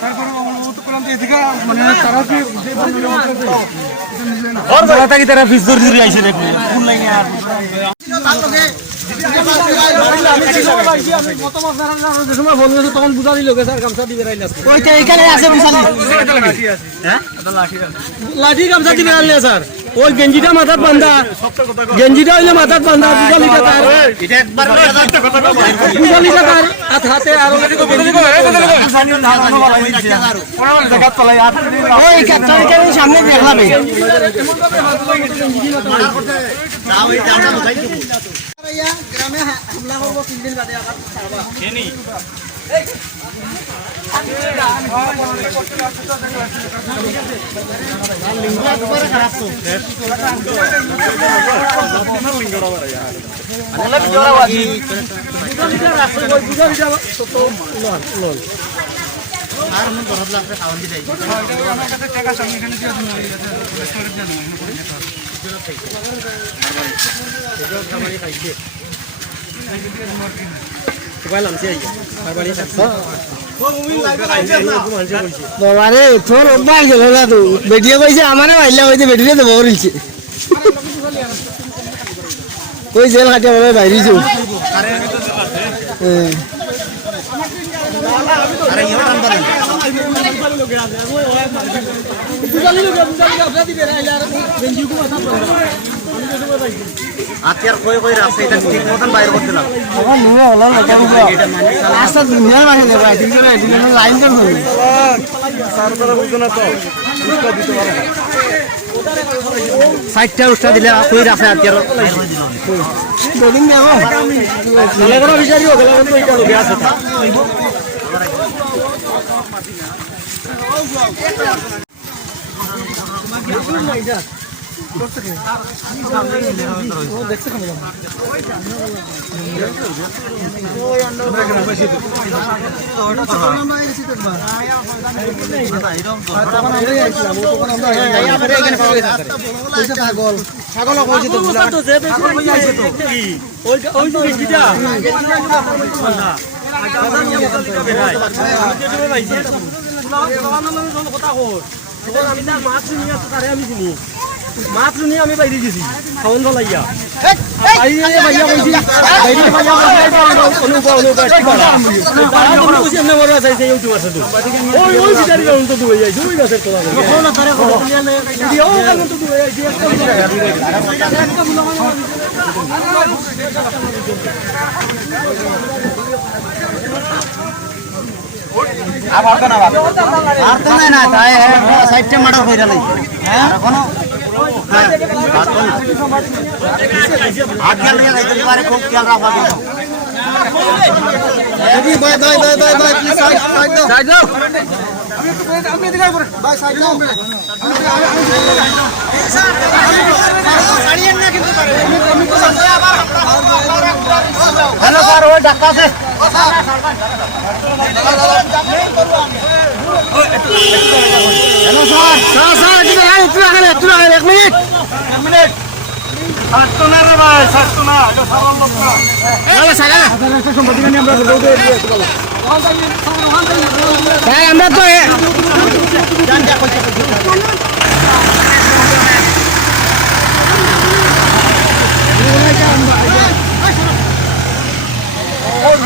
তারপরে তো করলাম যে এদিকে মানে তারা কি তারা ফিস ধরে আইছে রে কোন লাইনে আর তখন বুঝা দিল স্যার গামছা দিবে এখানে আছে লাঠি গামছা দিবে স্যার ওই গেঞ্জিটা মাথার বান্ধা গেঞ্জিটা হইলে মাথার বান্ধা বুঝালি টাকার বুঝালি টাকার হাতে আরো সামনে দেখলাম গ্রামে হামলা করবো 3 দিন বাদে আবার আর মন ধরব লাগবে খাওয়ান দি যাই আমার কাছে টাকা সামনে এখানে দিয়ে দিন রেস্টুরেন্ট জানো এখানে পড়ে যেতে হবে এটা খাবারই খাইছে বাবারে তোর অভ্যাস গেল না তো বেটিয়ে কইছে আমারে মাইলা হইতে বেটিয়ে দেবো বলছে কই জেল কাটে বলে বাইরেছে আরে ইও টান পারে বুঝালি লোক আপনি দিবে রাইলা আর বেঞ্জি কো কথা বলে আতিয়ার কই কই রাস্তা এটা ঠিক মতন বাইরে করতে না বাবা নুয়ে হলো লাগাবো রাস্তা দুনিয়ার মাঝে দেব ঠিক করে এদিকে লাইন কাট হবে স্যার তারা বুঝো না তো উস্তা দিতে পারে সাইডটা উস্তা দিলে কই রাস্তা আতিয়ার দুদিন নেও তাহলে কোনো বিচারিও গেল তো এটা লোকে আছে তা ছাগল মাত্র নিয়ে আমি বাইরে গেছি খাওয়ান ভালাইয়া আর তো না তাই সাইডটা মার্ডার কইরা নাই হ্যাঁ এখনো হ্যাঁ হাত গেল এই বারে খুব খেয়াল রাখবা দেখি বাই প্লিজ সাইড দাও আপনি দিকে উপরে বাই সাইড দাও সাড়িয়েন না কিন্তু হ্যালো স্যার ওই ডাক্তার আছে হ্যালো স্যার একটু আগে 1 মিনিট ছাড়তো না রে ভাই ছাড়তো না এটা সারাল লোক না সাগা একটা সম্পত্তি নিয়ে আমরা দৌড়ে দিয়ে ভাই আমরা তো